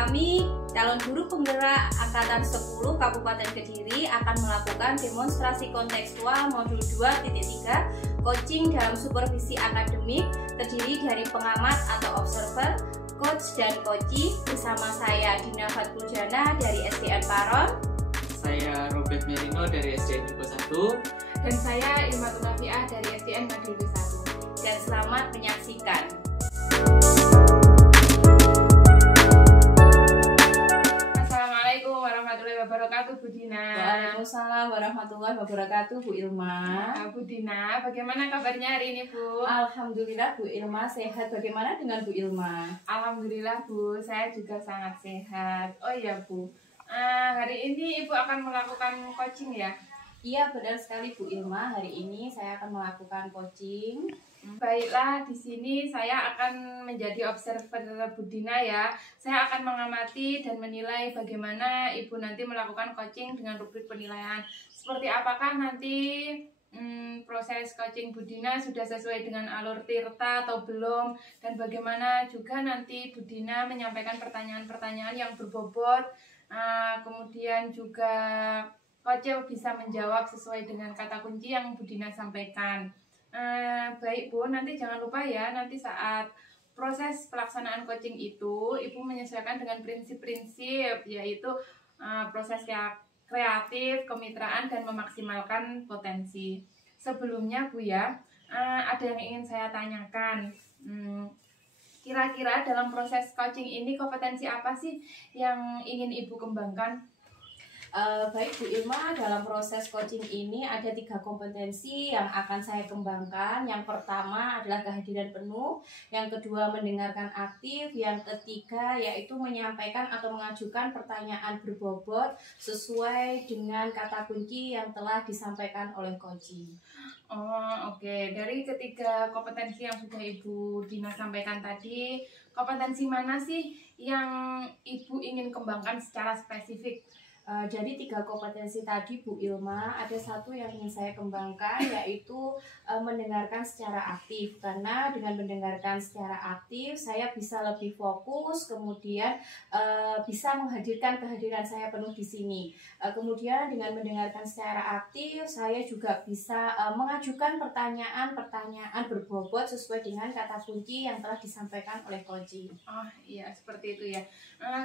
Kami, calon guru penggerak Angkatan 10 Kabupaten Kediri akan melakukan demonstrasi kontekstual modul 2.3 coaching dalam supervisi akademik terdiri dari pengamat atau observer, coach dan coachee bersama saya Dina Fatkuljana dari SDN Paron. Saya Robert Merino dari SDN Dukuh 1. Dan saya Ilma Tunafiah dari SDN Madiun 1. Dan selamat menyaksikan. Assalamualaikum warahmatullahi wabarakatuh, Bu Dina. Waalaikumsalam warahmatullahi wabarakatuh, Bu Ilma. Bu Dina, bagaimana kabarnya hari ini, Bu? Alhamdulillah, Bu Ilma sehat. Bagaimana dengan Bu Ilma? Alhamdulillah, Bu, saya juga sangat sehat. Oh iya, Bu, hari ini Ibu akan melakukan coaching ya? Iya, benar sekali Bu Ilma. Hari ini saya akan melakukan coaching. Baiklah, di sini saya akan menjadi observer Bu Dina ya. Saya akan mengamati dan menilai bagaimana Ibu nanti melakukan coaching dengan rubrik penilaian. Seperti apakah nanti proses coaching Bu Dina sudah sesuai dengan alur tirta atau belum, dan bagaimana juga nanti Bu Dina menyampaikan pertanyaan-pertanyaan yang berbobot, kemudian juga coach bisa menjawab sesuai dengan kata kunci yang Bu Dina sampaikan. Baik Bu, nanti jangan lupa ya, nanti saat proses pelaksanaan coaching itu Ibu menyesuaikan dengan prinsip-prinsip, yaitu proses kreatif, kemitraan, dan memaksimalkan potensi. Sebelumnya Bu ya, ada yang ingin saya tanyakan. Kira-kira dalam proses coaching ini kompetensi apa sih yang ingin Ibu kembangkan? Baik Bu Ilma, dalam proses coaching ini ada 3 kompetensi yang akan saya kembangkan. Yang pertama adalah kehadiran penuh, yang kedua mendengarkan aktif, yang ketiga yaitu menyampaikan atau mengajukan pertanyaan berbobot sesuai dengan kata kunci yang telah disampaikan oleh coaching. Oh, oke. Dari ketiga kompetensi yang sudah Ibu Dina sampaikan tadi, kompetensi mana sih yang Ibu ingin kembangkan secara spesifik? Jadi 3 kompetensi tadi Bu Ilma, ada satu yang ingin saya kembangkan yaitu mendengarkan secara aktif, karena dengan mendengarkan secara aktif saya bisa lebih fokus, kemudian bisa menghadirkan kehadiran saya penuh di sini. Kemudian dengan mendengarkan secara aktif saya juga bisa mengajukan pertanyaan-pertanyaan berbobot sesuai dengan kata kunci yang telah disampaikan oleh coaching. Oh iya, seperti itu ya.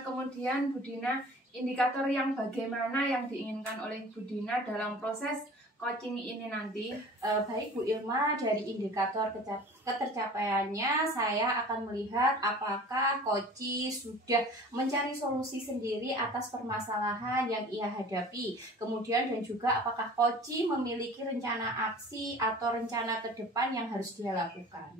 Kemudian Bu Dina, indikator yang bagaimana yang diinginkan oleh Bu Dina dalam proses coaching ini nanti? Baik Bu Ilma, dari indikator ketercapaiannya saya akan melihat apakah coaching sudah mencari solusi sendiri atas permasalahan yang ia hadapi. Kemudian dan juga apakah coaching memiliki rencana aksi atau rencana ke depan yang harus dia lakukan.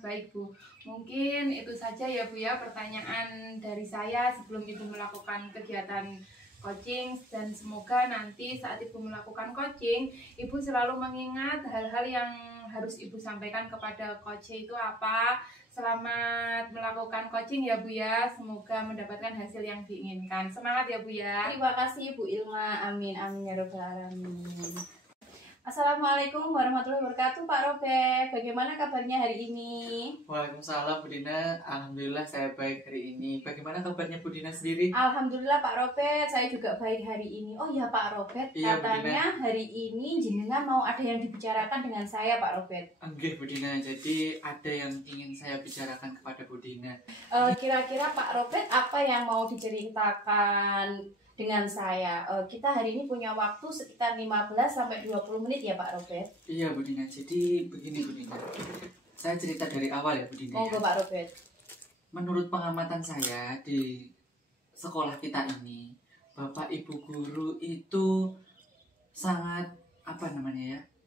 Baik Bu, mungkin itu saja ya Bu ya pertanyaan dari saya sebelum Ibu melakukan kegiatan coaching, dan semoga nanti saat Ibu melakukan coaching Ibu selalu mengingat hal-hal yang harus Ibu sampaikan kepada coach itu apa. Selamat melakukan coaching ya Bu ya, semoga mendapatkan hasil yang diinginkan. Semangat ya Bu ya. Terima kasih Bu Ilma, amin amin ya robbal alamin. Assalamualaikum warahmatullahi wabarakatuh, Pak Robert. Bagaimana kabarnya hari ini? Waalaikumsalam Bu Dina, alhamdulillah saya baik hari ini. Bagaimana kabarnya Bu Dina sendiri? Alhamdulillah Pak Robert, saya juga baik hari ini. Oh ya Pak Robert, Iya, katanya hari ini jenengan mau ada yang dibicarakan dengan saya Pak Robert. Enggak Bu Dina, jadi ada yang ingin saya bicarakan kepada Bu Dina. Kira-kira Pak Robert apa yang mau diceritakan dengan saya? Kita hari ini punya waktu sekitar 15-20 menit ya Pak Robert. Iya Bu Dina, jadi begini Bu Dina, saya cerita dari awal ya Bu Dina. Monggo Pak Robert. Menurut pengamatan saya di sekolah kita ini, Bapak Ibu guru itu sangat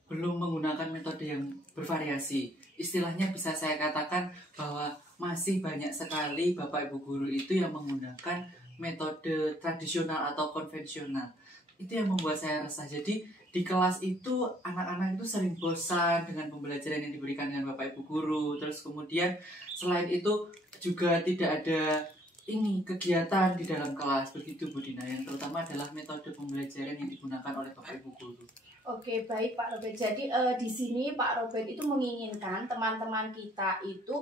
belum menggunakan metode yang bervariasi. Istilahnya bisa saya katakan bahwa masih banyak sekali Bapak Ibu guru itu yang menggunakan metode tradisional atau konvensional. Itu yang membuat saya resah. Jadi di kelas itu anak-anak itu sering bosan dengan pembelajaran yang diberikan dengan Bapak Ibu guru. Terus kemudian selain itu juga tidak ada ini kegiatan di dalam kelas begitu Bu Dina, yang terutama adalah metode pembelajaran yang digunakan oleh Bapak Ibu guru. Oke, baik Pak Robert. Jadi di sini Pak Robert itu menginginkan teman-teman kita itu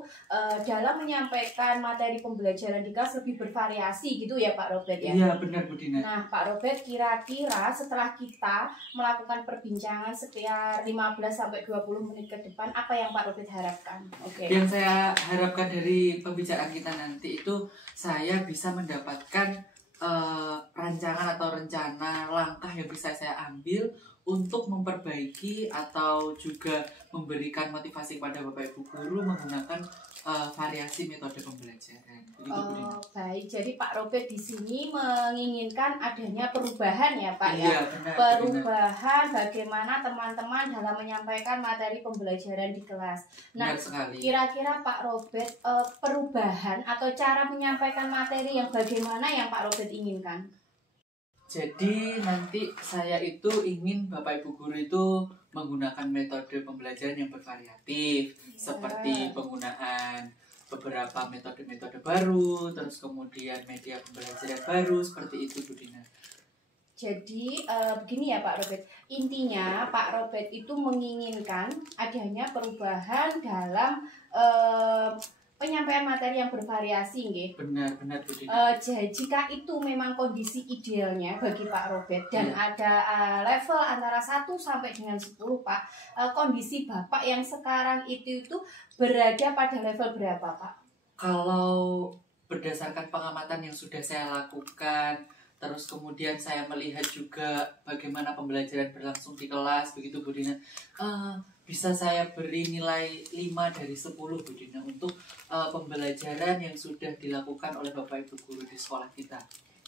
dalam menyampaikan materi pembelajaran di kelas lebih bervariasi gitu ya Pak Robert ya? Iya benar Bu Dina. Nah Pak Robert, kira-kira setelah kita melakukan perbincangan sekitar 15-20 menit ke depan, apa yang Pak Robert harapkan? Oke. Yang saya harapkan dari pembicaraan kita nanti itu saya bisa mendapatkan rancangan atau rencana langkah yang bisa saya ambil untuk memperbaiki atau juga memberikan motivasi kepada Bapak Ibu guru menggunakan variasi metode pembelajaran. Begitu, Bu Dina. Baik, jadi Pak Robert di sini menginginkan adanya perubahan ya Pak ya. Iya, benar, Perubahan bagaimana teman-teman dalam menyampaikan materi pembelajaran di kelas. Nah, benar sekali. kira-kira Pak Robert perubahan atau cara menyampaikan materi yang bagaimana yang Pak Robert inginkan? Jadi nanti saya itu ingin Bapak Ibu guru itu menggunakan metode pembelajaran yang bervariatif, seperti penggunaan beberapa metode-metode baru, terus kemudian media pembelajaran baru, seperti itu Bu Dina. Jadi begini ya Pak Robert, intinya Pak Robert itu menginginkan adanya perubahan dalam penyampaian materi yang bervariasi, nggih. Benar Bu Dina. Jika itu memang kondisi idealnya bagi Pak Robert dan ada level antara 1 sampai dengan 10 Pak, kondisi Bapak yang sekarang itu berada pada level berapa Pak? Kalau berdasarkan pengamatan yang sudah saya lakukan, terus kemudian saya melihat juga bagaimana pembelajaran berlangsung di kelas, begitu Bu Dina, bisa saya beri nilai 5 dari 10 Bu Dina untuk pembelajaran yang sudah dilakukan oleh Bapak Ibu guru di sekolah kita.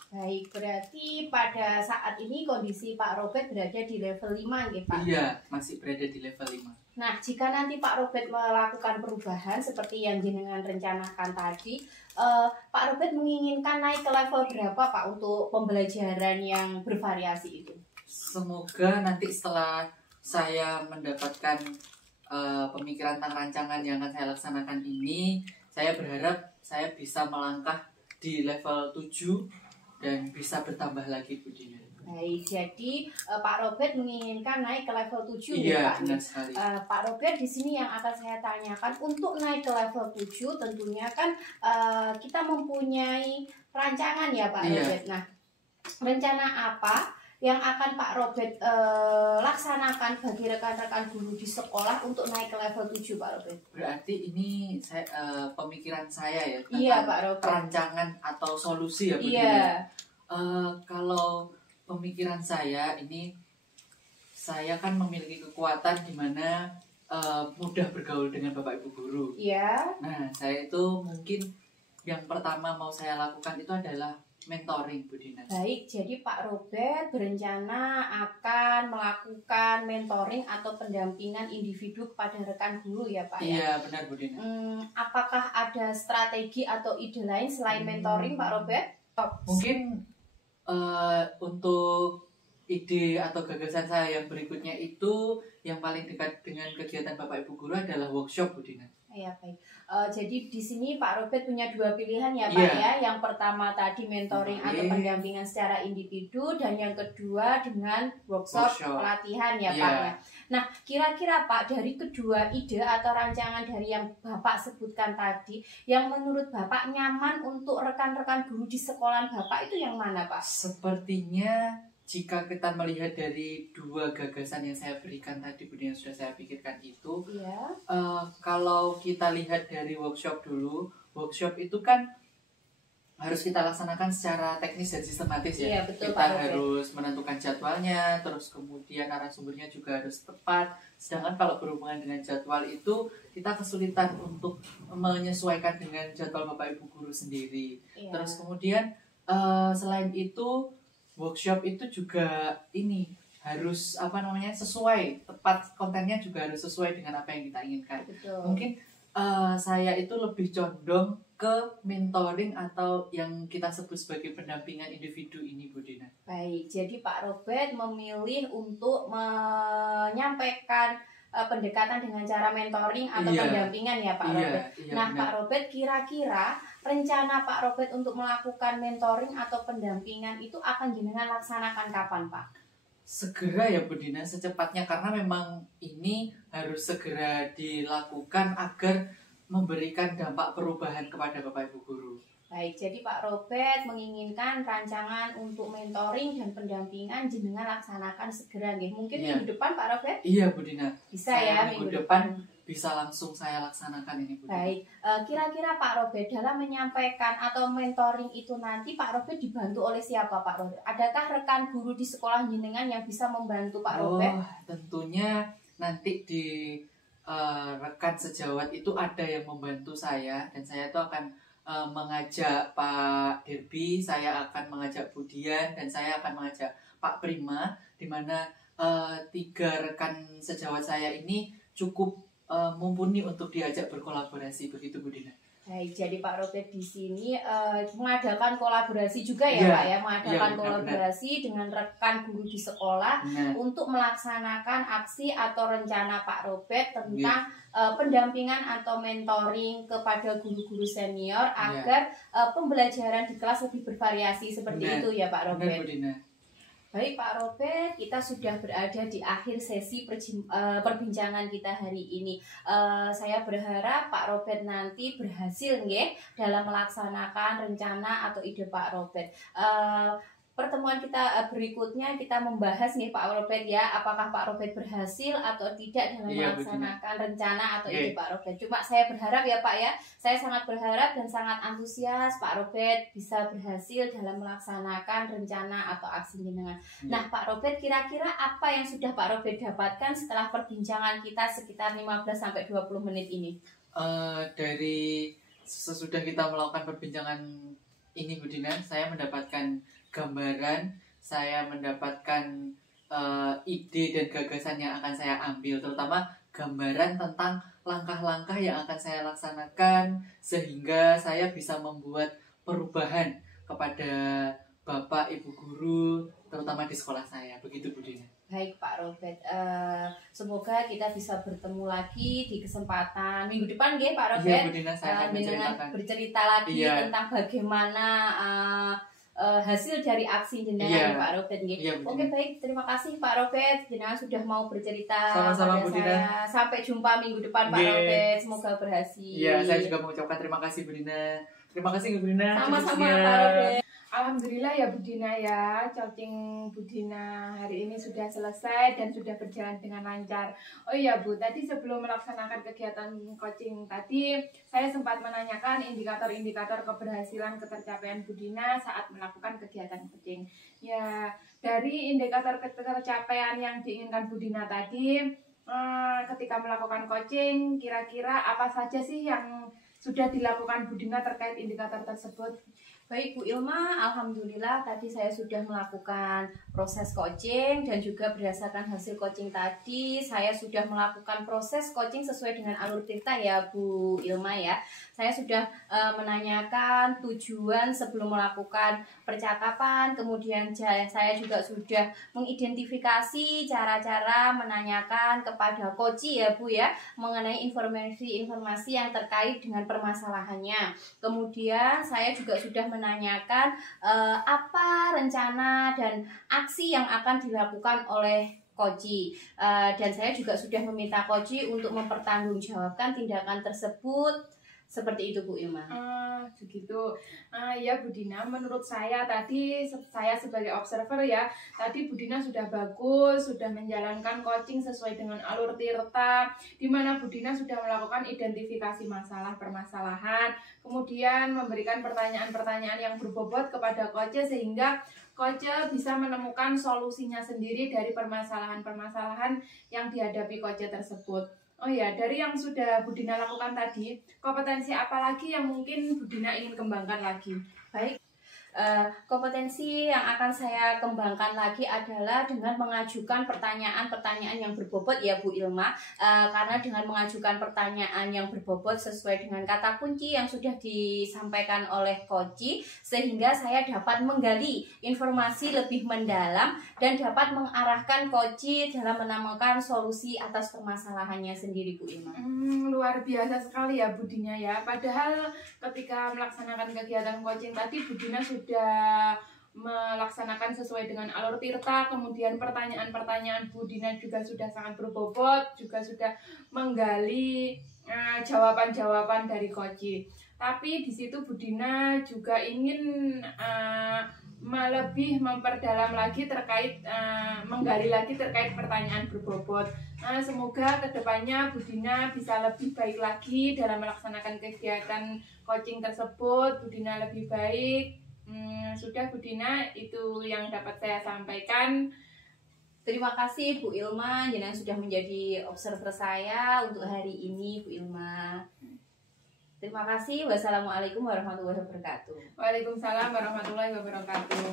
Baik, berarti pada saat ini kondisi Pak Robert berada di level 5 nggih Pak? Iya, masih berada di level 5. Nah, jika nanti Pak Robert melakukan perubahan seperti yang jenengan rencanakan tadi, Pak Robert menginginkan naik ke level berapa Pak untuk pembelajaran yang bervariasi itu? Semoga nanti setelah saya mendapatkan pemikiran tentang rancangan yang akan saya laksanakan ini, saya berharap saya bisa melangkah di level 7 dan bisa bertambah lagi Bu Dina. Baik, jadi Pak Robert menginginkan naik ke level 7 iya, ya Pak? Benar sekali. Pak Robert di sini yang akan saya tanyakan, untuk naik ke level 7 tentunya kan kita mempunyai rancangan ya Pak Robert. Nah, rencana apa yang akan Pak Robert laksanakan bagi rekan-rekan guru di sekolah untuk naik ke level 7 Pak Robert? Berarti ini pemikiran saya ya tentang Iya, Pak Robert. rancangan atau solusi ya Bu Dina. Iya. Kalau pemikiran saya ini, saya kan memiliki kekuatan di mana mudah bergaul dengan Bapak Ibu guru. Iya. Nah, saya itu mungkin yang pertama mau saya lakukan itu adalah mentoring Bu Dina. Baik, jadi Pak Robert berencana akan melakukan mentoring atau pendampingan individu kepada rekan guru ya Pak? Iya, benar Bu Dina. Apakah ada strategi atau ide lain selain mentoring Pak Robert? Mungkin untuk ide atau gagasan saya yang berikutnya itu yang paling dekat dengan kegiatan Bapak Ibu guru adalah workshop Bu Dina. Ya baik. Jadi di sini Pak Robert punya 2 pilihan ya Pak ya. Yang pertama tadi mentoring atau pendampingan secara individu, dan yang kedua dengan workshop. Pelatihan ya Pak ya. Nah, kira-kira Pak dari kedua ide atau rancangan dari yang Bapak sebutkan tadi, yang menurut Bapak nyaman untuk rekan-rekan guru di sekolah Bapak itu yang mana Pak? Sepertinya jika kita melihat dari 2 gagasan yang saya berikan tadi, yang sudah saya pikirkan itu, kalau kita lihat dari workshop dulu, workshop itu kan harus kita laksanakan secara teknis dan sistematis ya. Iya, betul, kita harus menentukan jadwalnya, terus kemudian narasumbernya juga harus tepat. Sedangkan kalau berhubungan dengan jadwal itu, kita kesulitan untuk menyesuaikan dengan jadwal Bapak Ibu guru sendiri. Terus kemudian selain itu, workshop itu juga ini harus sesuai, tepat, kontennya juga harus sesuai dengan apa yang kita inginkan. Betul. Mungkin saya itu lebih condong ke mentoring atau yang kita sebut sebagai pendampingan individu ini Bu Dina. Baik, jadi Pak Robert memilih untuk menyampaikan pendekatan dengan cara mentoring atau Iya. pendampingan ya Pak Iya, Robert. iya, Nah benar. Pak Robert, kira-kira rencana Pak Robert untuk melakukan mentoring atau pendampingan itu akan jenengan laksanakan kapan Pak? Segera ya Bu Dina, secepatnya, karena memang ini harus segera dilakukan agar memberikan dampak perubahan kepada Bapak Ibu guru. Baik, jadi Pak Robert menginginkan rancangan untuk mentoring dan pendampingan jenengan laksanakan segera nggih. Mungkin Iya. minggu depan Pak Robert? Iya Bu Dina, Bisa Saya ya minggu minggu depan depan. bisa langsung saya laksanakan ini Bu Dina. Baik, kira-kira Pak Robert dalam menyampaikan atau mentoring itu nanti Pak Robert dibantu oleh siapa Pak Robert? Adakah rekan guru di sekolah jenengan yang bisa membantu Pak Robert? Tentunya nanti di rekan sejawat itu ada yang membantu saya, dan saya itu akan mengajak Pak Derby, saya akan mengajak Budian, dan saya akan mengajak Pak Prima, di mana 3 rekan sejawat saya ini cukup mumpuni untuk diajak berkolaborasi, begitu Bu Dina. Baik, jadi Pak Robert di sini mengadakan kolaborasi juga ya Iya, Pak ya, mengadakan iya, kolaborasi dengan rekan guru di sekolah Nah, untuk melaksanakan aksi atau rencana Pak Robert tentang pendampingan atau mentoring kepada guru-guru senior agar pembelajaran di kelas lebih bervariasi seperti Benar. itu ya Pak benar Robert. Bu Dina. Baik Pak Robert, kita sudah berada di akhir sesi perbincangan kita hari ini. Saya berharap Pak Robert nanti berhasil nggih dalam melaksanakan rencana atau ide Pak Robert. Pertemuan kita berikutnya kita membahas nih Pak Robert ya, apakah Pak Robert berhasil atau tidak dalam Iya, Bu melaksanakan rencana atau Oke. ide Pak Robert. Cuma saya berharap ya Pak ya, saya sangat berharap dan sangat antusias Pak Robert bisa berhasil dalam melaksanakan rencana atau aksi jenengan. Iya. Nah Pak Robert, kira-kira apa yang sudah Pak Robert dapatkan setelah perbincangan kita sekitar 15-20 menit ini? Dari sesudah kita melakukan perbincangan ini Bu Dina, saya mendapatkan gambaran, saya mendapatkan ide dan gagasan yang akan saya ambil, terutama gambaran tentang langkah-langkah yang akan saya laksanakan sehingga saya bisa membuat perubahan kepada Bapak Ibu guru, terutama di sekolah saya. Begitu Bu Dina. Baik Pak Robert, semoga kita bisa bertemu lagi di kesempatan minggu depan nggih Pak Iya Robert. Bu Dina, saya akan Dengan menceritakan. bercerita lagi Iya. tentang bagaimana hasil dari aksi jenengan Iya. ya, Pak Robert nggih. Iya Bu Oke Dina. baik, terima kasih Pak Robert, jenengan sudah mau bercerita Sama-sama, pada Bu Dina. saya. Sampai jumpa minggu depan Pak Iya. Robert, semoga berhasil. Iya, saya juga mengucapkan terima kasih Bu Dina. Terima kasih Bu Dina. Sama-sama Terusnya. Pak Robert. Alhamdulillah ya Budina ya, coaching Budina hari ini sudah selesai dan sudah berjalan dengan lancar. Oh iya Bu, tadi sebelum melaksanakan kegiatan coaching tadi, saya sempat menanyakan indikator-indikator keberhasilan ketercapaian Budina saat melakukan kegiatan coaching. Ya, dari indikator ketercapaian yang diinginkan Budina tadi, ketika melakukan coaching, kira-kira apa saja sih yang sudah dilakukan Budina terkait indikator tersebut? Baik Bu Ilma, alhamdulillah tadi saya sudah melakukan proses coaching dan juga berdasarkan hasil coaching tadi saya sudah melakukan proses coaching sesuai dengan alur tirta ya Bu Ilma ya. Saya sudah menanyakan tujuan sebelum melakukan percakapan, kemudian saya juga sudah mengidentifikasi cara-cara menanyakan kepada coach ya Bu ya mengenai informasi-informasi yang terkait dengan permasalahannya. Kemudian saya juga sudah menanyakan apa rencana dan aksi yang akan dilakukan oleh Koci, dan saya juga sudah meminta Koci untuk mempertanggungjawabkan tindakan tersebut. Seperti itu Bu Ilma. Begitu. Ya Bu Dina, menurut saya tadi saya sebagai observer ya, tadi Bu Dina sudah bagus, sudah menjalankan coaching sesuai dengan alur tirta, di mana Bu Dina sudah melakukan identifikasi permasalahan, kemudian memberikan pertanyaan-pertanyaan yang berbobot kepada coach sehingga coach bisa menemukan solusinya sendiri dari permasalahan-permasalahan yang dihadapi coach tersebut. Oh ya, dari yang sudah Bu Dina lakukan tadi, kompetensi apa lagi yang mungkin Bu Dina ingin kembangkan lagi? Baik, Kompetensi yang akan saya kembangkan lagi adalah dengan mengajukan pertanyaan-pertanyaan yang berbobot ya Bu Ilma. Karena dengan mengajukan pertanyaan yang berbobot sesuai dengan kata kunci yang sudah disampaikan oleh Koci, sehingga saya dapat menggali informasi lebih mendalam dan dapat mengarahkan Koci dalam menemukan solusi atas permasalahannya sendiri Bu Ilma. Luar biasa sekali ya Budina ya. Padahal ketika melaksanakan kegiatan coaching tadi Budina sudah melaksanakan sesuai dengan alur tirta, kemudian pertanyaan-pertanyaan Budina juga sudah sangat berbobot, juga sudah menggali jawaban-jawaban dari coaching. Tapi di situ Budina juga ingin lebih memperdalam lagi terkait menggali lagi terkait pertanyaan berbobot. Semoga kedepannya Budina bisa lebih baik lagi dalam melaksanakan kegiatan coaching tersebut. Budina lebih baik. Sudah Budina, itu yang dapat saya sampaikan. Terima kasih Bu Ilma, jenengan sudah menjadi observer saya untuk hari ini Bu Ilma. Terima kasih. Wassalamualaikum warahmatullahi wabarakatuh. Waalaikumsalam warahmatullahi wabarakatuh.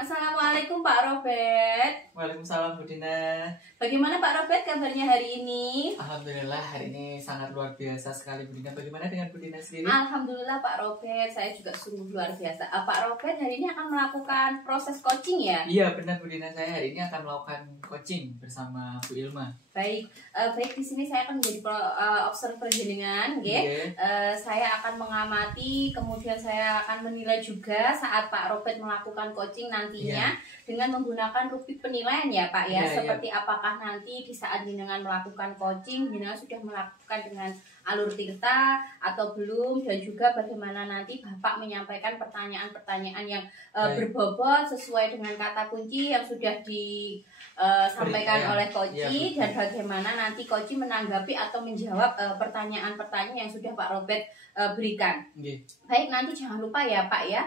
Assalamualaikum Pak Robert. Waalaikumsalam Budina. Bagaimana Pak Robert kabarnya hari ini? Alhamdulillah hari ini sangat luar biasa sekali Budina. Bagaimana dengan Budina sendiri? Alhamdulillah Pak Robert, saya juga sungguh luar biasa. Pak Robert hari ini akan melakukan proses coaching ya? Iya benar Budina, saya hari ini akan melakukan coaching bersama Bu Ilma. Baik, di sini saya akan menjadi observer jenengan, Okay. Saya akan mengamati, kemudian saya akan menilai juga saat Pak Robert melakukan coaching nantinya dengan menggunakan rubrik penilaian ya Pak ya. Seperti apakah nanti di saat jenengan melakukan coaching, jenengan sudah melakukan dengan alur tirta atau belum, dan juga bagaimana nanti Bapak menyampaikan pertanyaan-pertanyaan yang berbobot sesuai dengan kata kunci yang sudah disampaikan oleh Koci, dan bagaimana nanti Koci menanggapi atau menjawab pertanyaan-pertanyaan yang sudah Pak Robert berikan. Baik, nanti jangan lupa ya Pak ya,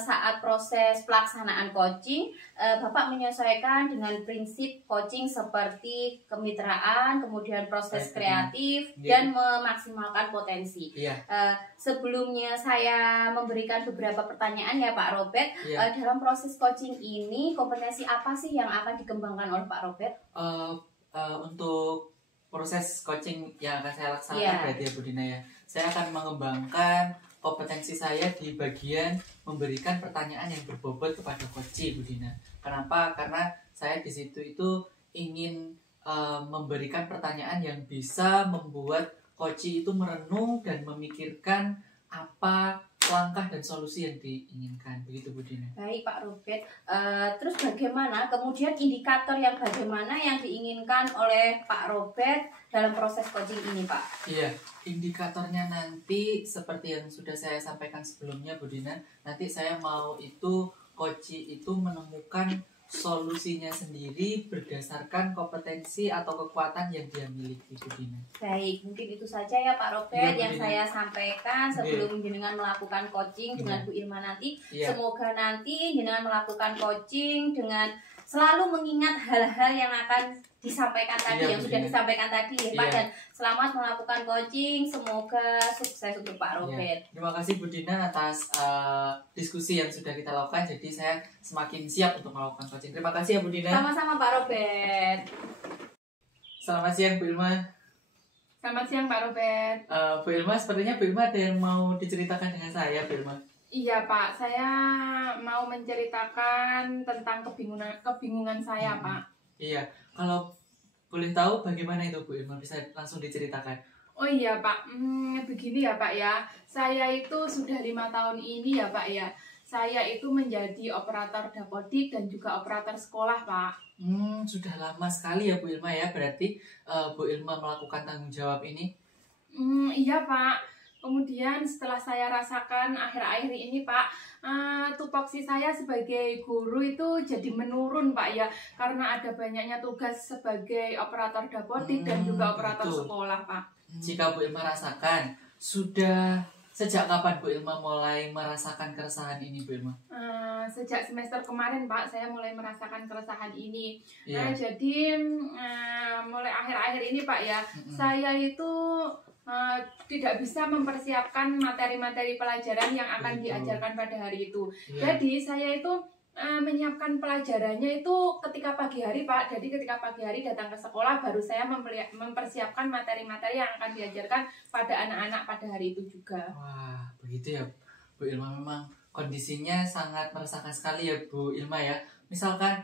saat proses pelaksanaan coaching, Bapak menyesuaikan dengan prinsip coaching seperti kemitraan, kemudian proses kreatif, dan memaksimalkan potensi. Sebelumnya saya memberikan beberapa pertanyaan ya Pak Robert. Dalam proses coaching ini, kompetensi apa sih yang akan dikembangkan oleh Pak Robert? Untuk proses coaching yang akan saya laksanakan berarti ya Budina ya, saya akan mengembangkan kompetensi saya di bagian memberikan pertanyaan yang berbobot kepada Koci Budina. Kenapa? Karena saya di situ itu ingin memberikan pertanyaan yang bisa membuat Koci itu merenung dan memikirkan apa langkah dan solusi yang diinginkan, begitu Budina. Baik Pak Robert, terus bagaimana kemudian indikator yang bagaimana yang diinginkan oleh Pak Robert dalam proses coaching ini Pak? Iya, indikatornya nanti seperti yang sudah saya sampaikan sebelumnya Budina, nanti saya mau itu Koci itu menemukan solusinya sendiri berdasarkan kompetensi atau kekuatan yang dia miliki Budina. Baik, mungkin itu saja ya Pak Robert yang saya sampaikan sebelum jenengan melakukan coaching dengan Bu Ilma nanti. Semoga nanti jenengan melakukan coaching dengan selalu mengingat hal-hal yang akan disampaikan tadi, yang sudah disampaikan tadi ya Pak, dan selamat melakukan coaching, semoga sukses untuk Pak Robert. Terima kasih Budina atas diskusi yang sudah kita lakukan, jadi saya semakin siap untuk melakukan coaching. Terima kasih ya Budina. Sama-sama Pak Robert. Selamat siang Bu Ilma. Selamat siang Pak Robert. Bu Ilma, sepertinya Bu Ilma ada yang mau diceritakan dengan saya Bu Ilma. Iya Pak, saya mau menceritakan tentang kebingungan saya Pak. Iya, kalau boleh tahu bagaimana itu Bu Ilma, bisa langsung diceritakan. Oh iya Pak, begini ya Pak ya, saya itu sudah 5 tahun ini ya Pak ya, saya itu menjadi operator dapodik dan juga operator sekolah Pak. Sudah lama sekali ya Bu Ilma ya, berarti Bu Ilma melakukan tanggung jawab ini. Iya Pak. Kemudian setelah saya rasakan akhir-akhir ini Pak, tupoksi saya sebagai guru itu jadi menurun Pak ya, karena ada banyaknya tugas sebagai operator dapodik dan juga operator sekolah Pak. Jika Bu Ilma rasakan, sudah sejak kapan Bu Ilma mulai merasakan keresahan ini Bu Ilma? Sejak semester kemarin Pak, saya mulai merasakan keresahan ini. Jadi mulai akhir-akhir ini Pak ya, saya itu tidak bisa mempersiapkan materi-materi pelajaran yang akan Betul. diajarkan pada hari itu. Iya. Jadi saya itu menyiapkan pelajarannya itu ketika pagi hari Pak. Jadi ketika pagi hari datang ke sekolah baru saya mempersiapkan materi-materi yang akan diajarkan pada anak-anak pada hari itu juga. Wah, begitu ya Bu Ilma, memang kondisinya sangat meresahkan sekali ya Bu Ilma ya. Misalkan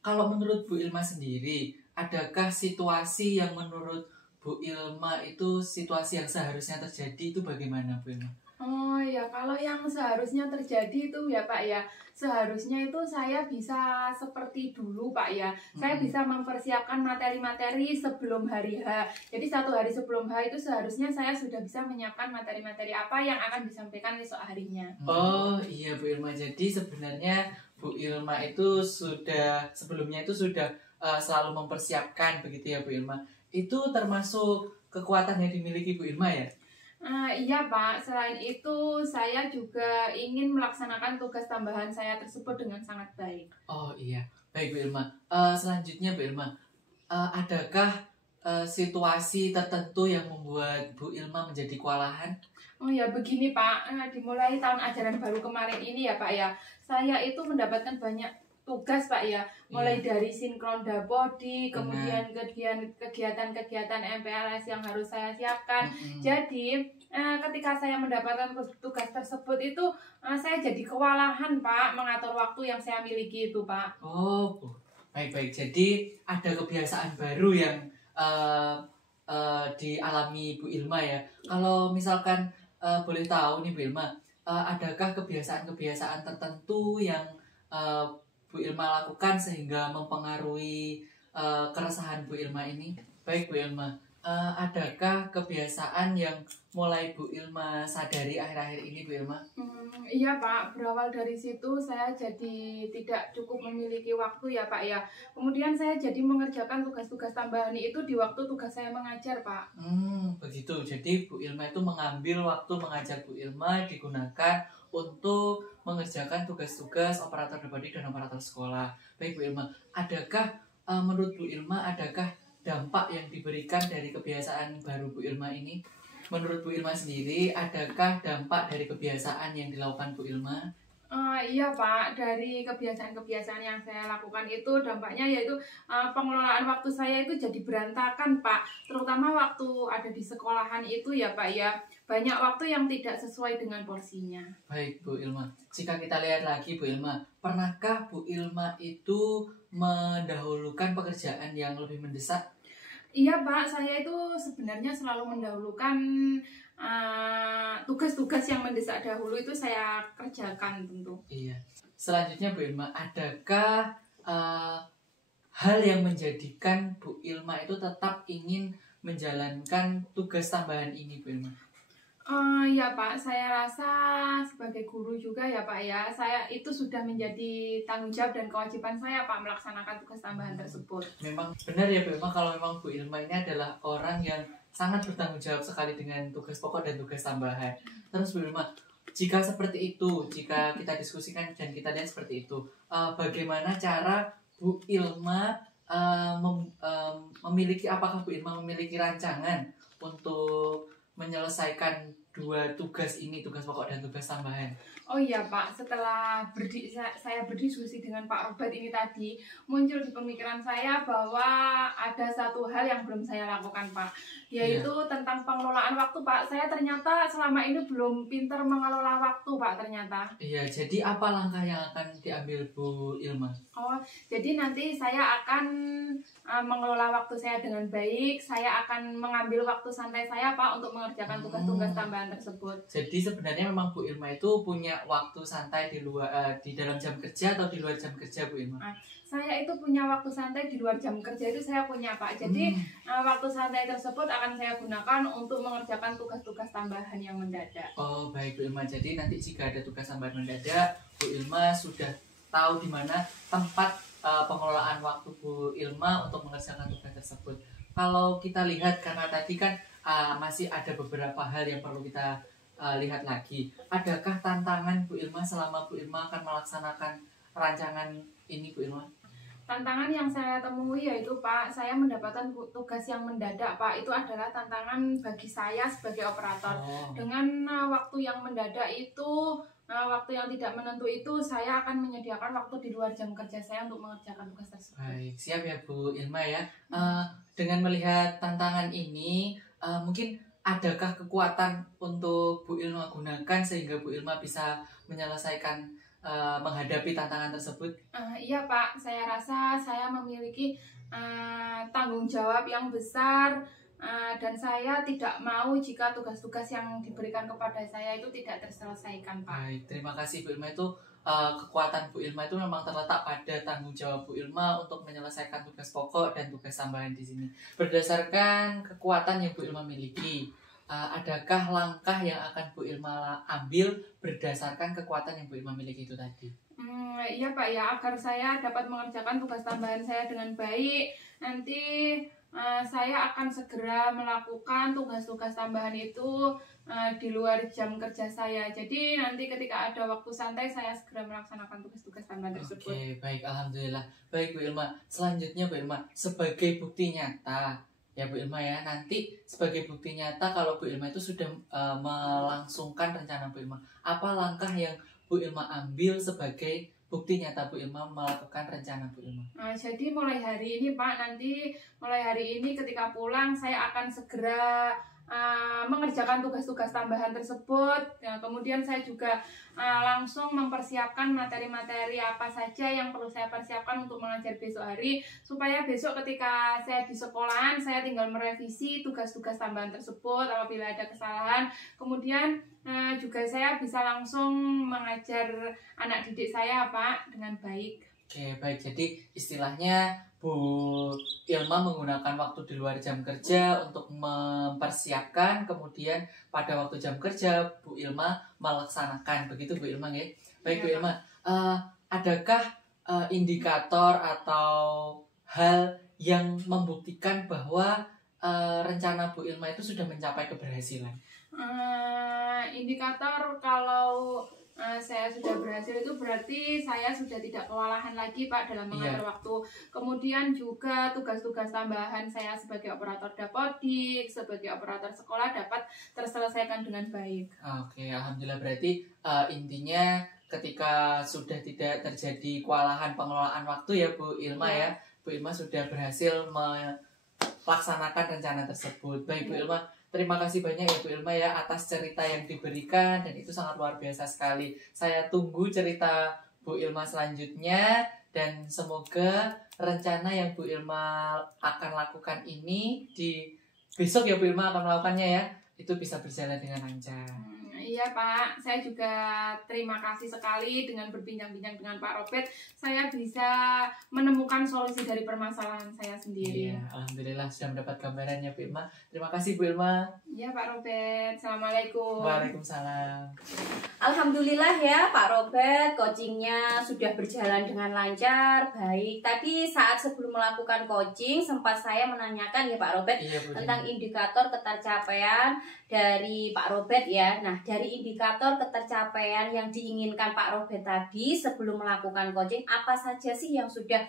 kalau menurut Bu Ilma sendiri, adakah situasi yang menurut Bu Ilma itu situasi yang seharusnya terjadi itu bagaimana Bu Ilma? Oh ya, kalau yang seharusnya terjadi itu ya Pak ya, seharusnya itu saya bisa seperti dulu Pak ya. Saya bisa mempersiapkan materi-materi sebelum hari H. Jadi 1 hari sebelum H itu seharusnya saya sudah bisa menyiapkan materi-materi apa yang akan disampaikan esok harinya. Oh iya Bu Ilma, jadi sebenarnya Bu Ilma itu sebelumnya itu sudah selalu mempersiapkan begitu ya Bu Ilma. Itu termasuk kekuatan yang dimiliki Bu Ilma ya? Iya Pak, selain itu saya juga ingin melaksanakan tugas tambahan saya tersebut dengan sangat baik. Oh iya, baik Bu Ilma. Selanjutnya Bu Ilma, adakah situasi tertentu yang membuat Bu Ilma menjadi kewalahan? Oh ya begini Pak, dimulai tahun ajaran baru kemarin ini ya Pak ya, saya itu mendapatkan banyak tugas Pak ya, mulai dari sinkron dapodi, kemudian kegiatan-kegiatan MPLS yang harus saya siapkan. Jadi ketika saya mendapatkan tugas tersebut itu saya jadi kewalahan Pak mengatur waktu yang saya miliki itu Pak. Oh, baik-baik. Jadi ada kebiasaan baru yang dialami Bu Ilma ya. Kalau misalkan boleh tahu nih Bu Ilma, adakah kebiasaan-kebiasaan tertentu yang Bu Ilma lakukan sehingga mempengaruhi keresahan Bu Ilma ini? Baik Bu Ilma, adakah kebiasaan yang mulai Bu Ilma sadari akhir-akhir ini Bu Ilma? Iya Pak, berawal dari situ saya jadi tidak cukup memiliki waktu ya Pak ya. Kemudian saya jadi mengerjakan tugas-tugas tambahan itu di waktu tugas saya mengajar Pak. Begitu. Jadi Bu Ilma itu mengambil waktu mengajar Bu Ilma digunakan untuk mengerjakan tugas-tugas operator dapodi dan operator sekolah. Baik Bu Ilma, adakah menurut Bu Ilma adakah dampak yang diberikan dari kebiasaan baru Bu Ilma ini? Menurut Bu Ilma sendiri, adakah dampak dari kebiasaan yang dilakukan Bu Ilma? Iya Pak, dari kebiasaan-kebiasaan yang saya lakukan itu dampaknya yaitu pengelolaan waktu saya itu jadi berantakan Pak. Terutama waktu ada di sekolahan itu ya Pak ya, banyak waktu yang tidak sesuai dengan porsinya. Baik Bu Ilma, jika kita lihat lagi Bu Ilma, pernahkah Bu Ilma itu mendahulukan pekerjaan yang lebih mendesak? Iya Pak, saya itu sebenarnya selalu mendahulukan tugas-tugas yang mendesak dahulu itu saya kerjakan tentu. Iya. Selanjutnya Bu Ilma, adakah hal yang menjadikan Bu Ilma itu tetap ingin menjalankan tugas tambahan ini Bu Ilma? Ya Pak, saya rasa sebagai guru juga ya Pak ya, saya itu sudah menjadi tanggung jawab dan kewajiban saya Pak melaksanakan tugas tambahan tersebut. Memang benar ya Bu Ilma, kalau memang Bu Ilma ini adalah orang yang sangat bertanggung jawab sekali dengan tugas pokok dan tugas tambahan. Terus Bu Ilma, jika seperti itu, jika kita diskusikan dan kita lihat seperti itu, bagaimana cara Bu Ilma apakah Bu Ilma memiliki rancangan untuk menyelesaikan 2 tugas ini, tugas pokok dan tugas tambahan? Oh iya Pak, setelah saya berdiskusi dengan Pak Robert ini tadi, muncul di pemikiran saya bahwa ada satu hal yang belum saya lakukan Pak, yaitu tentang pengelolaan waktu Pak. Saya ternyata selama ini belum pintar mengelola waktu Pak ternyata. Iya, jadi apa langkah yang akan diambil Bu Ilma? Oh, jadi nanti saya akan mengelola waktu saya dengan baik. Saya akan mengambil waktu santai saya Pak untuk mengerjakan tugas-tugas tambahan tersebut. Jadi sebenarnya memang Bu Ilma itu punya waktu santai di dalam jam kerja atau di luar jam kerja Bu Ilma? Saya itu punya waktu santai di luar jam kerja itu saya punya Pak. Jadi waktu santai tersebut akan saya gunakan untuk mengerjakan tugas-tugas tambahan yang mendadak. Oh baik Bu Ilma, jadi nanti jika ada tugas tambahan mendadak, Bu Ilma sudah tahu di mana tempat pengelolaan waktu Bu Ilma untuk mengerjakan tugas tersebut. Kalau kita lihat, karena tadi kan masih ada beberapa hal yang perlu kita lihat lagi. Adakah tantangan Bu Ilma selama Bu Ilma akan melaksanakan rancangan ini Bu Ilma? Tantangan yang saya temui yaitu Pak, saya mendapatkan tugas yang mendadak Pak. Itu adalah tantangan bagi saya sebagai operator. Dengan waktu yang mendadak itu, waktu yang tidak menentu itu, saya akan menyediakan waktu di luar jam kerja saya untuk mengerjakan tugas tersebut. Baik, siap ya Bu Ilma ya. Dengan melihat tantangan ini, mungkin adakah kekuatan untuk Bu Ilma gunakan sehingga Bu Ilma bisa menyelesaikan menghadapi tantangan tersebut? Iya Pak, saya rasa saya memiliki tanggung jawab yang besar, dan saya tidak mau jika tugas-tugas yang diberikan kepada saya itu tidak terselesaikan Pak. Baik, terima kasih Bu Ilma. Itu kekuatan Bu Ilma itu memang terletak pada tanggung jawab Bu Ilma untuk menyelesaikan tugas pokok dan tugas tambahan di sini. Berdasarkan kekuatan yang Bu Ilma miliki, adakah langkah yang akan Bu Ilma ambil berdasarkan kekuatan yang Bu Ilma miliki itu tadi? Iya Pak ya, agar saya dapat mengerjakan tugas tambahan saya dengan baik, nanti saya akan segera melakukan tugas-tugas tambahan itu di luar jam kerja saya. Jadi nanti ketika ada waktu santai, saya segera melaksanakan tugas-tugas tambahan tersebut. Oke, baik, alhamdulillah. Baik Bu Ilma, selanjutnya Bu Ilma, sebagai bukti nyata ya Bu Ilma ya, nanti sebagai bukti nyata kalau Bu Ilma itu sudah melangsungkan rencana Bu Ilma, apa langkah yang Bu Ilma ambil sebagai bukti nyata Bu Ilma melakukan rencana Bu Ilma? Jadi mulai hari ini Pak, mulai hari ini ketika pulang saya akan segera mengerjakan tugas-tugas tambahan tersebut. Kemudian saya juga langsung mempersiapkan materi-materi apa saja yang perlu saya persiapkan untuk mengajar besok hari, supaya besok ketika saya di sekolahan saya tinggal merevisi tugas-tugas tambahan tersebut apabila ada kesalahan. Kemudian juga saya bisa langsung mengajar anak didik saya Pak dengan baik. Oke, baik. Jadi istilahnya Bu Ilma menggunakan waktu di luar jam kerja untuk mempersiapkan, kemudian pada waktu jam kerja Bu Ilma melaksanakan. Begitu Bu Ilma ya? Baik Bu Ilma, adakah indikator atau hal yang membuktikan bahwa rencana Bu Ilma itu sudah mencapai keberhasilan? Indikator kalau saya sudah berhasil itu berarti saya sudah tidak kewalahan lagi Pak dalam mengatur waktu. Kemudian juga tugas-tugas tambahan saya sebagai operator dapodik, sebagai operator sekolah dapat terselesaikan dengan baik. Oke, alhamdulillah. Berarti intinya ketika sudah tidak terjadi kewalahan pengelolaan waktu ya Bu Ilma ya, Bu Ilma sudah berhasil melaksanakan rencana tersebut. Baik Bu Ilma, terima kasih banyak ya Bu Ilma ya atas cerita yang diberikan, dan itu sangat luar biasa sekali. Saya tunggu cerita Bu Ilma selanjutnya, dan semoga rencana yang Bu Ilma akan lakukan ini di besok ya Bu Ilma akan melakukannya ya, itu bisa berjalan dengan lancar. Iya Pak, saya juga terima kasih sekali dengan berbincang-bincang dengan Pak Robert. Saya bisa menemukan solusi dari permasalahan saya sendiri. Iya, alhamdulillah sudah mendapat gambarannya Bu Ilma. Terima kasih Bu Ilma. Iya Pak Robert, Assalamualaikum. Waalaikumsalam. Alhamdulillah ya Pak Robert, coachingnya sudah berjalan dengan lancar, baik. Tadi saat sebelum melakukan coaching sempat saya menanyakan ya Pak Robert tentang indikator ketercapaian dari Pak Robert ya. Nah, dari indikator ketercapaian yang diinginkan Pak Robert tadi sebelum melakukan coaching, apa saja sih yang sudah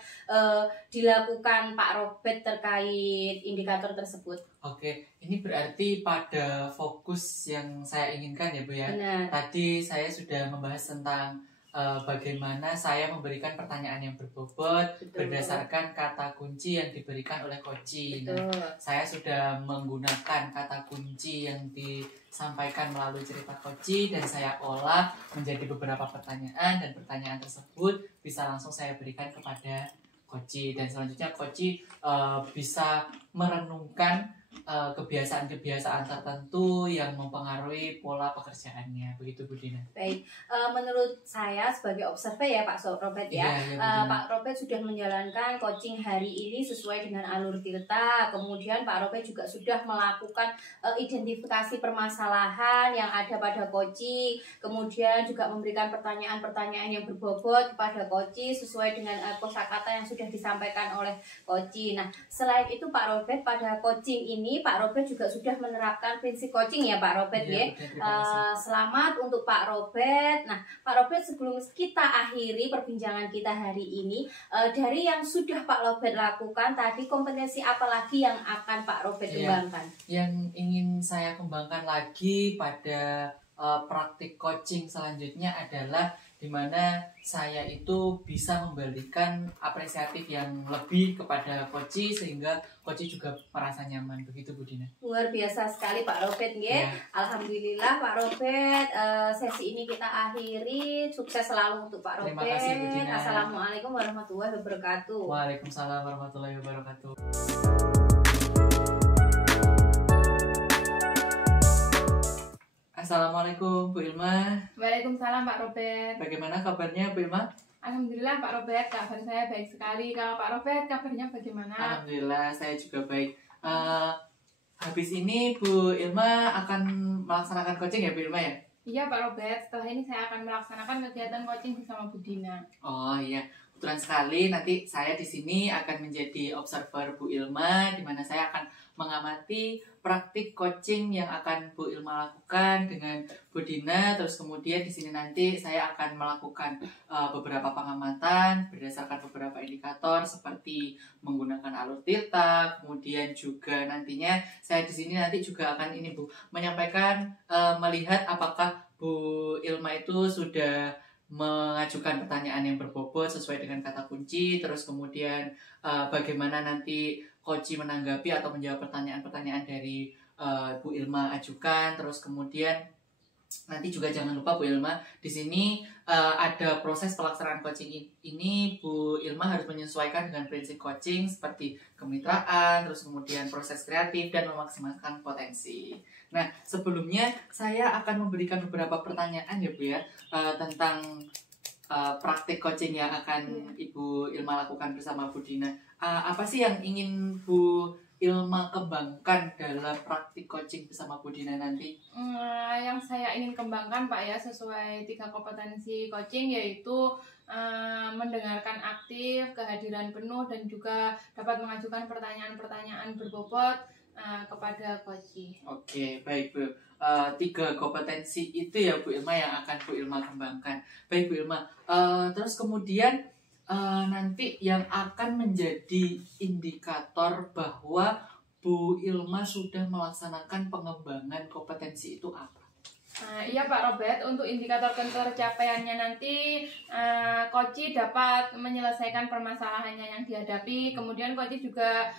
dilakukan Pak Robert terkait indikator tersebut? Oke, ini berarti pada fokus yang saya inginkan ya Bu ya. Benar. Tadi saya sudah membahas tentang bagaimana saya memberikan pertanyaan yang berbobot. Betul. Berdasarkan kata kunci yang diberikan oleh coaching. Saya sudah menggunakan kata kunci yang disampaikan melalui cerita coaching, dan saya olah menjadi beberapa pertanyaan, dan pertanyaan tersebut bisa langsung saya berikan kepada coaching, dan selanjutnya coaching bisa merenungkan kebiasaan-kebiasaan tertentu yang mempengaruhi pola pekerjaannya. Begitu Bu Dina. Baik, menurut saya sebagai observer ya Pak Robert ya, Pak Robert sudah menjalankan coaching hari ini sesuai dengan alur tirta. Kemudian Pak Robert juga sudah melakukan identifikasi permasalahan yang ada pada coaching. Kemudian juga memberikan pertanyaan-pertanyaan yang berbobot kepada coaching sesuai dengan kosakata yang sudah disampaikan oleh coaching. Nah, selain itu Pak Robert pada coaching ini Pak Robert juga sudah menerapkan prinsip coaching ya Pak Robert ya. Selamat untuk Pak Robert. Nah Pak Robert, sebelum kita akhiri perbincangan kita hari ini, dari yang sudah Pak Robert lakukan tadi, kompetensi apa lagi yang akan Pak Robert kembangkan? Yang ingin saya kembangkan lagi pada praktik coaching selanjutnya adalah dimana saya itu bisa memberikan apresiatif yang lebih kepada coach, sehingga coach juga merasa nyaman. Begitu Bu Dina. Luar biasa sekali Pak Robert ya. Alhamdulillah Pak Robert, sesi ini kita akhiri. Sukses selalu untuk Pak Robert. Terima kasih Bu Dina. Assalamualaikum warahmatullahi wabarakatuh. Waalaikumsalam warahmatullahi wabarakatuh. Assalamualaikum Bu Ilma. Waalaikumsalam Pak Robert. Bagaimana kabarnya Bu Ilma? Alhamdulillah Pak Robert, kabar saya baik sekali. Kalau Pak Robert kabarnya bagaimana? Alhamdulillah saya juga baik. Habis ini Bu Ilma akan melaksanakan coaching ya Bu Ilma ya? Iya Pak Robert, setelah ini saya akan melaksanakan kegiatan coaching bersama Bu Dina. Oh iya, kebetulan sekali nanti saya di sini akan menjadi observer Bu Ilma, di mana saya akan mengamati praktik coaching yang akan Bu Ilma lakukan dengan Bu Dina. Terus kemudian di sini nanti saya akan melakukan beberapa pengamatan berdasarkan beberapa indikator seperti menggunakan alur tilta. Kemudian juga nantinya saya di sini nanti juga akan ini Bu, menyampaikan melihat apakah Bu Ilma itu sudah mengajukan pertanyaan yang berbobot sesuai dengan kata kunci, terus kemudian bagaimana nanti coach menanggapi atau menjawab pertanyaan-pertanyaan dari Bu Ilma ajukan. Terus kemudian nanti juga jangan lupa Bu Ilma, di sini ada proses pelaksanaan coaching ini. Bu Ilma harus menyesuaikan dengan prinsip coaching seperti kemitraan, terus kemudian proses kreatif dan memaksimalkan potensi. Nah, sebelumnya saya akan memberikan beberapa pertanyaan ya Bu ya, tentang praktik coaching yang akan Ibu Ilma lakukan bersama Bu Dina. Apa sih yang ingin Bu Ilma kembangkan dalam praktik coaching bersama Bu Dina nanti? Yang saya ingin kembangkan Pak ya, sesuai 3 kompetensi coaching, yaitu mendengarkan aktif, kehadiran penuh, dan juga dapat mengajukan pertanyaan-pertanyaan berbobot kepada coach. Oke, baik Bu. 3 kompetensi itu ya Bu Ilma yang akan Bu Ilma kembangkan. Baik Bu Ilma, terus kemudian nanti yang akan menjadi indikator bahwa Bu Ilma sudah melaksanakan pengembangan kompetensi itu apa? Iya Pak Robert, untuk indikator tercapaiannya nanti coach dapat menyelesaikan permasalahannya yang dihadapi, kemudian coach juga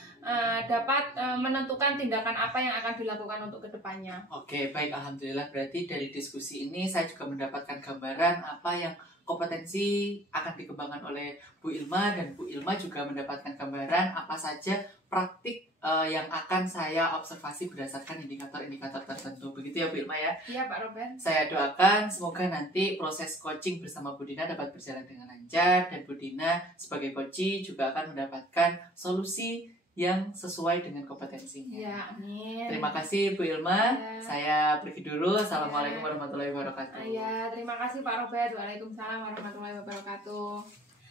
dapat menentukan tindakan apa yang akan dilakukan untuk kedepannya. Oke, baik, alhamdulillah. Berarti dari diskusi ini saya juga mendapatkan gambaran apa yang kompetensi akan dikembangkan oleh Bu Ilma, dan Bu Ilma juga mendapatkan gambaran apa saja praktik yang akan saya observasi berdasarkan indikator-indikator tertentu. Begitu ya Bu Ilma ya? Iya Pak Robert. Saya doakan semoga nanti proses coaching bersama Bu Dina dapat berjalan dengan lancar, dan Bu Dina sebagai coach juga akan mendapatkan solusi yang sesuai dengan kompetensinya. Ya, amin. Terima kasih Bu Ilma. Ya. Saya pergi dulu. Assalamualaikum warahmatullahi wabarakatuh. Ya, terima kasih Pak Robert. Waalaikumsalam warahmatullahi wabarakatuh.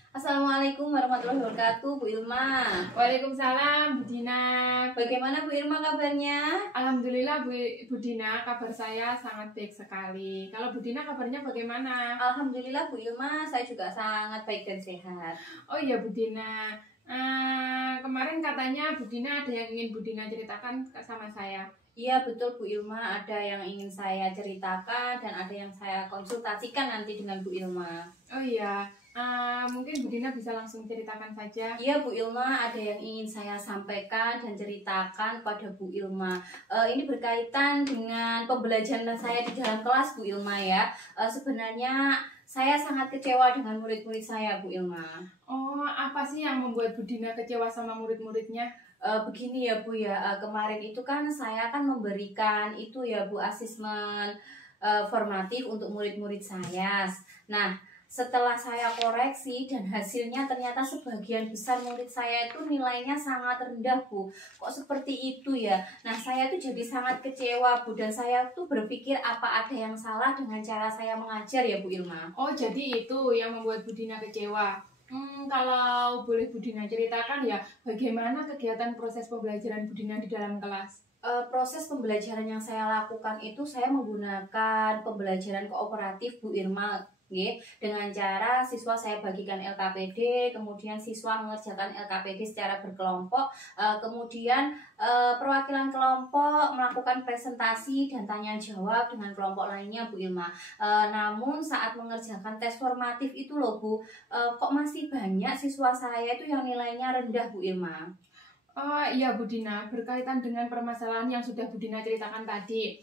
Assalamualaikum warahmatullahi wabarakatuh, Bu Ilma. Waalaikumsalam Bu Dina. Bagaimana Bu Ilma kabarnya? Alhamdulillah Bu Dina, kabar saya sangat baik sekali. Kalau Bu Dina kabarnya bagaimana? Alhamdulillah Bu Ilma, saya juga sangat baik dan sehat. Oh iya Bu Dina, kemarin katanya Bu Dina ada yang ingin Bu Dina ceritakan sama saya. Iya betul Bu Ilma, ada yang ingin saya ceritakan dan ada yang saya konsultasikan nanti dengan Bu Ilma. Oh iya, mungkin Bu Dina bisa langsung ceritakan saja. Iya Bu Ilma, ada yang ingin saya sampaikan dan ceritakan pada Bu Ilma. Ini berkaitan dengan pembelajaran saya di dalam kelas Bu Ilma ya. Sebenarnya saya sangat kecewa dengan murid-murid saya Bu Ilma. Oh, apa sih yang membuat Bu Dina kecewa sama murid-muridnya? Begini ya Bu ya, kemarin itu kan saya kan memberikan itu ya Bu, asesmen formatif untuk murid-murid saya. Nah, setelah saya koreksi dan hasilnya ternyata sebagian besar murid saya itu nilainya sangat rendah Bu. Kok seperti itu ya? Nah, saya tuh jadi sangat kecewa Bu, dan saya tuh berpikir apa ada yang salah dengan cara saya mengajar ya Bu Ilma. Oh, jadi itu yang membuat Bu Dina kecewa. Kalau boleh Bu Dina ceritakan ya, bagaimana kegiatan proses pembelajaran Bu Dina di dalam kelas? Proses pembelajaran yang saya lakukan itu saya menggunakan pembelajaran kooperatif Bu Irma, dengan cara siswa saya bagikan LKPD, kemudian siswa mengerjakan LKPD secara berkelompok, kemudian perwakilan kelompok melakukan presentasi dan tanya jawab dengan kelompok lainnya Bu Irma. Namun saat mengerjakan tes formatif itu loh Bu, kok masih banyak siswa saya itu yang nilainya rendah Bu Irma. Oh iya Bu Dina, berkaitan dengan permasalahan yang sudah Bu Dina ceritakan tadi,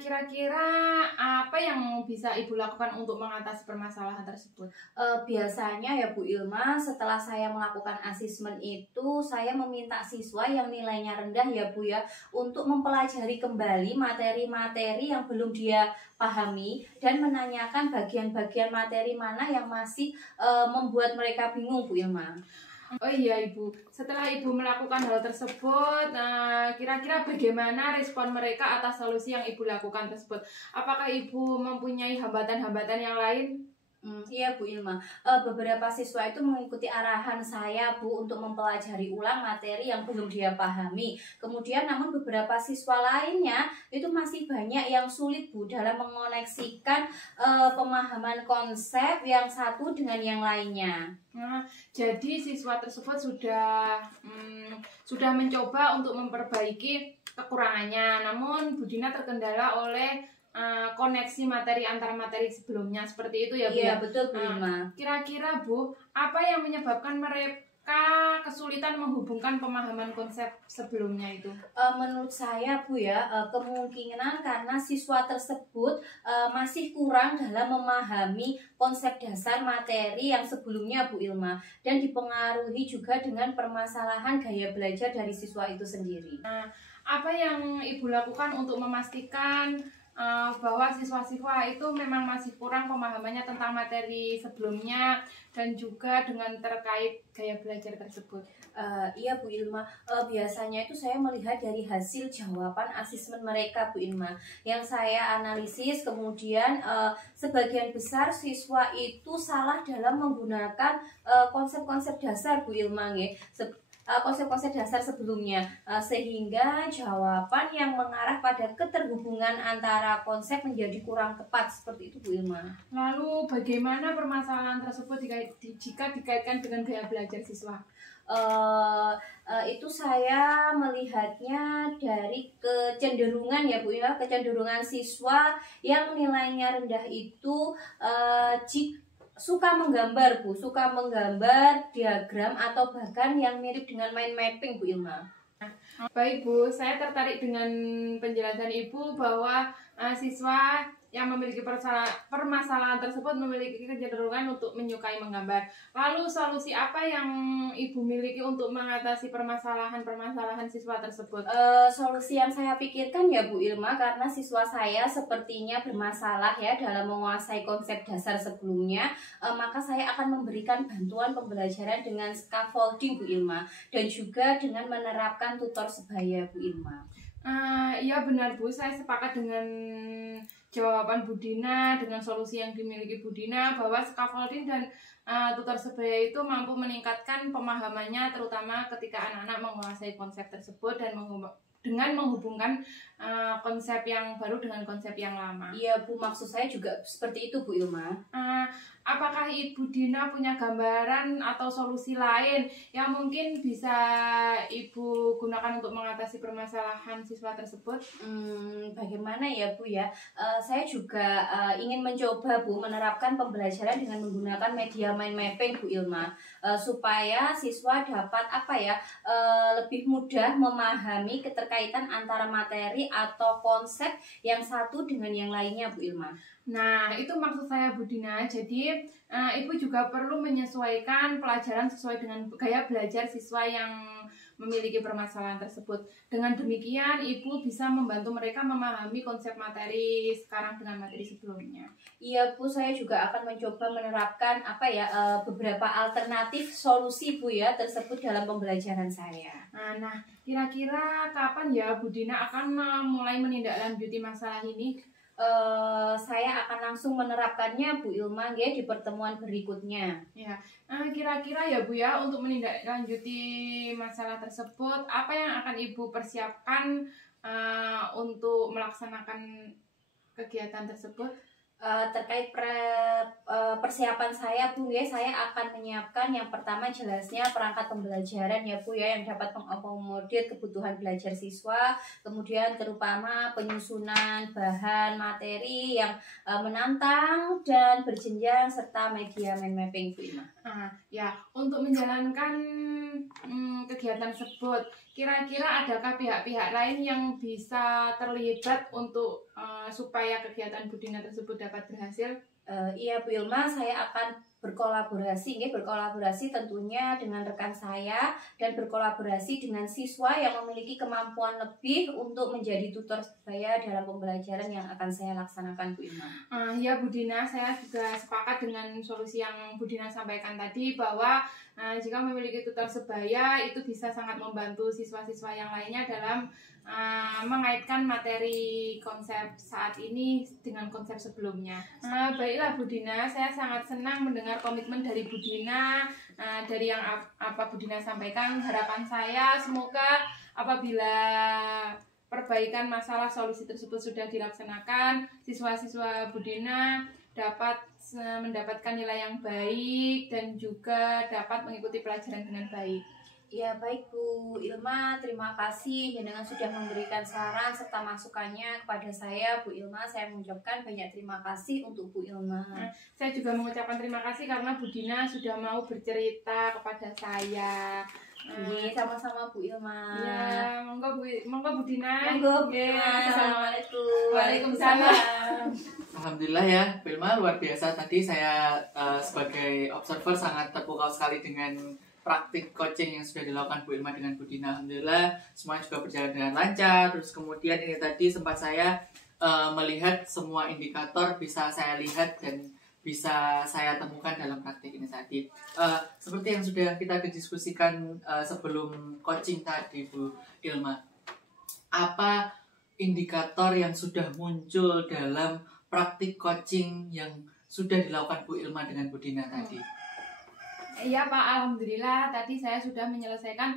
kira-kira apa yang bisa Ibu lakukan untuk mengatasi permasalahan tersebut? Biasanya ya Bu Ilma, setelah saya melakukan asesmen itu, saya meminta siswa yang nilainya rendah ya Bu ya, untuk mempelajari kembali materi-materi yang belum dia pahami dan menanyakan bagian-bagian materi mana yang masih membuat mereka bingung Bu Ilma. Oh iya Ibu, setelah Ibu melakukan hal tersebut, kira-kira bagaimana respon mereka atas solusi yang Ibu lakukan tersebut? Apakah Ibu mempunyai hambatan-hambatan yang lain? Iya Bu Ilma, beberapa siswa itu mengikuti arahan saya Bu untuk mempelajari ulang materi yang belum dia pahami. Kemudian namun beberapa siswa lainnya itu masih banyak yang sulit Bu dalam mengoneksikan pemahaman konsep yang satu dengan yang lainnya. Nah, jadi siswa tersebut sudah mencoba untuk memperbaiki kekurangannya, namun Bu Dina terkendala oleh koneksi materi antar materi sebelumnya, seperti itu ya Bu? Iya betul Bu Ilma. Kira-kira Bu, apa yang menyebabkan mereka kesulitan menghubungkan pemahaman konsep sebelumnya itu? Menurut saya Bu ya, kemungkinan karena siswa tersebut masih kurang dalam memahami konsep dasar materi yang sebelumnya Bu Ilma, dan dipengaruhi juga dengan permasalahan gaya belajar dari siswa itu sendiri. Apa yang Ibu lakukan untuk memastikan bahwa siswa-siswa itu memang masih kurang pemahamannya tentang materi sebelumnya dan juga dengan terkait gaya belajar tersebut? Iya Bu Ilma, biasanya itu saya melihat dari hasil jawaban asesmen mereka Bu Ilma, yang saya analisis. Kemudian sebagian besar siswa itu salah dalam menggunakan konsep-konsep dasar Bu Ilma, konsep-konsep dasar sebelumnya, sehingga jawaban yang mengarah pada keterhubungan antara konsep menjadi kurang tepat, seperti itu Bu Ilma. Lalu bagaimana permasalahan tersebut jika dikaitkan dengan gaya belajar siswa? Itu saya melihatnya dari kecenderungan ya Bu ya, kecenderungan siswa yang nilainya rendah itu suka menggambar Bu, suka menggambar diagram atau bahkan yang mirip dengan mind mapping Bu Ilma. Baik Bu, saya tertarik dengan penjelasan Ibu bahwa siswa yang memiliki permasalahan tersebut memiliki kecenderungan untuk menyukai menggambar. Lalu solusi apa yang Ibu miliki untuk mengatasi permasalahan siswa tersebut? Solusi yang saya pikirkan ya Bu Ilma, karena siswa saya sepertinya bermasalah ya dalam menguasai konsep dasar sebelumnya, maka saya akan memberikan bantuan pembelajaran dengan scaffolding Bu Ilma, dan juga dengan menerapkan tutor sebaya Bu Ilma. Iya benar Bu, saya sepakat dengan jawaban Bu Dina, dengan solusi yang dimiliki Bu Dina, bahwa scaffolding dan tutor sebaya itu mampu meningkatkan pemahamannya, terutama ketika anak-anak menguasai konsep tersebut dan dengan menghubungkan konsep yang baru dengan konsep yang lama. Iya Bu, maksud saya juga seperti itu Bu Ilma. Apakah Ibu Dina punya gambaran atau solusi lain yang mungkin bisa Ibu gunakan untuk mengatasi permasalahan siswa tersebut? Bagaimana ya Bu ya? Saya juga ingin mencoba Bu menerapkan pembelajaran dengan menggunakan media mind mapping Bu Ilma, supaya siswa dapat lebih mudah memahami keterkaitan antara materi atau konsep yang satu dengan yang lainnya Bu Ilma. Nah, itu maksud saya Bu Dina. Jadi, Ibu juga perlu menyesuaikan pelajaran sesuai dengan gaya belajar siswa yang memiliki permasalahan tersebut. Dengan demikian, Ibu bisa membantu mereka memahami konsep materi sekarang dengan materi sebelumnya. Iya Bu, saya juga akan mencoba menerapkan beberapa alternatif solusi Bu ya tersebut dalam pembelajaran saya. Nah, kira-kira kapan ya Bu Dina akan mulai menindaklanjuti masalah ini? saya akan langsung menerapkannya Bu Ilma nggih di pertemuan berikutnya. Ya, kira-kira ya Bu ya, untuk menindaklanjuti masalah tersebut, apa yang akan Ibu persiapkan untuk melaksanakan kegiatan tersebut? Terkait persiapan saya Bu ya, saya akan menyiapkan yang pertama jelasnya perangkat pembelajaran ya Bu ya, yang dapat mengakomodir kebutuhan belajar siswa, kemudian terutama penyusunan bahan materi yang menantang dan berjenjang serta media mind mapping Bu Ilma. Ya, untuk menjalankan kegiatan tersebut, kira-kira adakah pihak-pihak lain yang bisa terlibat untuk supaya kegiatan Budina tersebut dapat berhasil? Iya Bu Ilma, saya akan berkolaborasi tentunya dengan rekan saya dan berkolaborasi dengan siswa yang memiliki kemampuan lebih untuk menjadi tutor saya dalam pembelajaran yang akan saya laksanakan Bu Ilma. Ya Bu Dina, saya juga sepakat dengan solusi yang Bu Dina sampaikan tadi, bahwa jika memiliki tutor sebaya itu bisa sangat membantu siswa-siswa yang lainnya dalam mengaitkan materi konsep saat ini dengan konsep sebelumnya. Baiklah Bu Dina, saya sangat senang mendengar komitmen dari Bu Dina. Dari yang apa Bu Dina sampaikan, harapan saya semoga apabila perbaikan masalah solusi tersebut sudah dilaksanakan, siswa-siswa Bu Dina dapat mendapatkan nilai yang baik dan juga dapat mengikuti pelajaran dengan baik. Ya baik Bu Ilma, terima kasih dengan sudah memberikan saran serta masukannya kepada saya Bu Ilma. Saya mengucapkan banyak terima kasih untuk Bu Ilma. Saya juga mengucapkan terima kasih karena Bu Dina sudah mau bercerita kepada saya. Sama-sama Bu Ilma. Ya, monggo Bu Dina. Monggo Bu Ilma. Assalamualaikum. Waalaikumsalam. Alhamdulillah ya, Bu Ilma luar biasa. Tadi saya sebagai observer sangat terpukau sekali dengan praktik coaching yang sudah dilakukan Bu Ilma dengan Bu Dina. Alhamdulillah semuanya juga berjalan dengan lancar. Terus kemudian ini tadi sempat saya melihat semua indikator bisa saya lihat dan bisa saya temukan dalam praktik ini tadi. Seperti yang sudah kita diskusikan sebelum coaching tadi Bu Ilma, apa indikator yang sudah muncul dalam praktik coaching yang sudah dilakukan Bu Ilma dengan Bu Dina tadi? Iya Pak, alhamdulillah tadi saya sudah menyelesaikan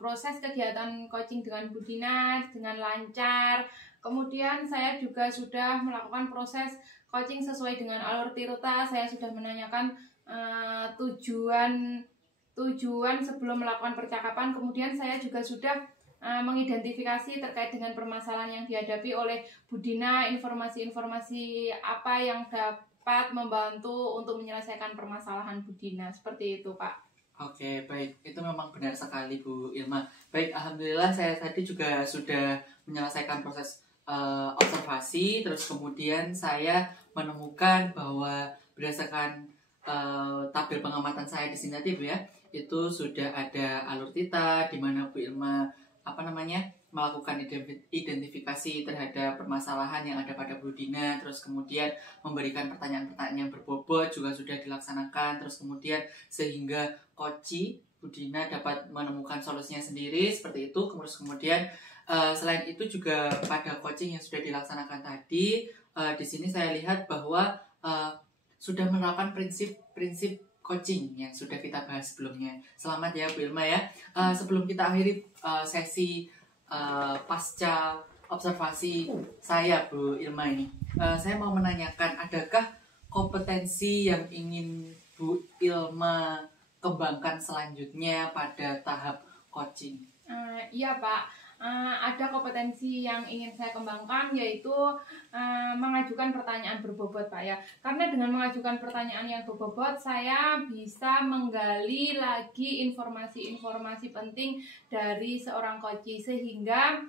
proses kegiatan coaching dengan Bu Dina dengan lancar. Kemudian saya juga sudah melakukan proses coaching sesuai dengan alur Tirta. Saya sudah menanyakan tujuan sebelum melakukan percakapan. Kemudian saya juga sudah mengidentifikasi terkait dengan permasalahan yang dihadapi oleh Bu Dina, informasi-informasi apa yang dapat membantu untuk menyelesaikan permasalahan Bu Dina. Seperti itu Pak. Oke, baik. Itu memang benar sekali Bu Ilma. Baik, alhamdulillah saya tadi juga sudah menyelesaikan proses observasi. Terus kemudian saya menemukan bahwa berdasarkan tabel pengamatan saya di sini tadi Bu ya, itu sudah ada alur Tita di mana Bu Ilma melakukan identifikasi terhadap permasalahan yang ada pada Bu Dina, terus kemudian memberikan pertanyaan-pertanyaan yang berbobot juga sudah dilaksanakan, terus kemudian sehingga coach Bu Dina dapat menemukan solusinya sendiri seperti itu. Kemudian selain itu juga pada coaching yang sudah dilaksanakan tadi, di sini saya lihat bahwa sudah menerapkan prinsip coaching yang sudah kita bahas sebelumnya. Selamat ya Bu Ilma ya. Sebelum kita akhiri sesi pasca observasi saya Bu Ilma ini, saya mau menanyakan, adakah kompetensi yang ingin Bu Ilma kembangkan selanjutnya pada tahap coaching? Iya Pak, ada kompetensi yang ingin saya kembangkan, yaitu mengajukan pertanyaan berbobot Pak ya. Karena dengan mengajukan pertanyaan yang berbobot, saya bisa menggali lagi informasi-informasi penting dari seorang coach, sehingga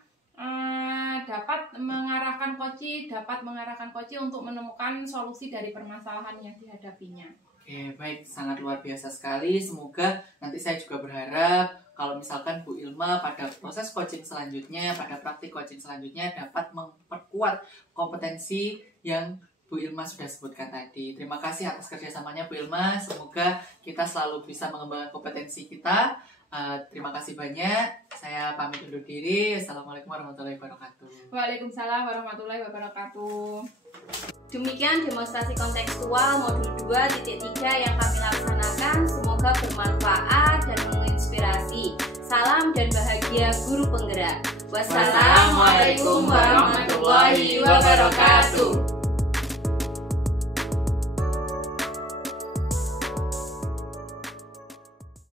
dapat mengarahkan coach untuk menemukan solusi dari permasalahan yang dihadapinya. Oke, baik, sangat luar biasa sekali. Semoga nanti saya juga berharap kalau misalkan Bu Ilma pada proses coaching selanjutnya, pada praktik coaching selanjutnya dapat memperkuat kompetensi yang Bu Ilma sudah sebutkan tadi. Terima kasih atas kerjasamanya Bu Ilma. Semoga kita selalu bisa mengembangkan kompetensi kita Terima kasih banyak. Saya pamit undur diri. Assalamualaikum warahmatullahi wabarakatuh. Waalaikumsalam warahmatullahi wabarakatuh. Demikian demonstrasi kontekstual modul 2.3 yang kami laksanakan. Semoga bermanfaat dan menginspirasi. Salam dan bahagia guru penggerak. Wassalamualaikum warahmatullahi wabarakatuh.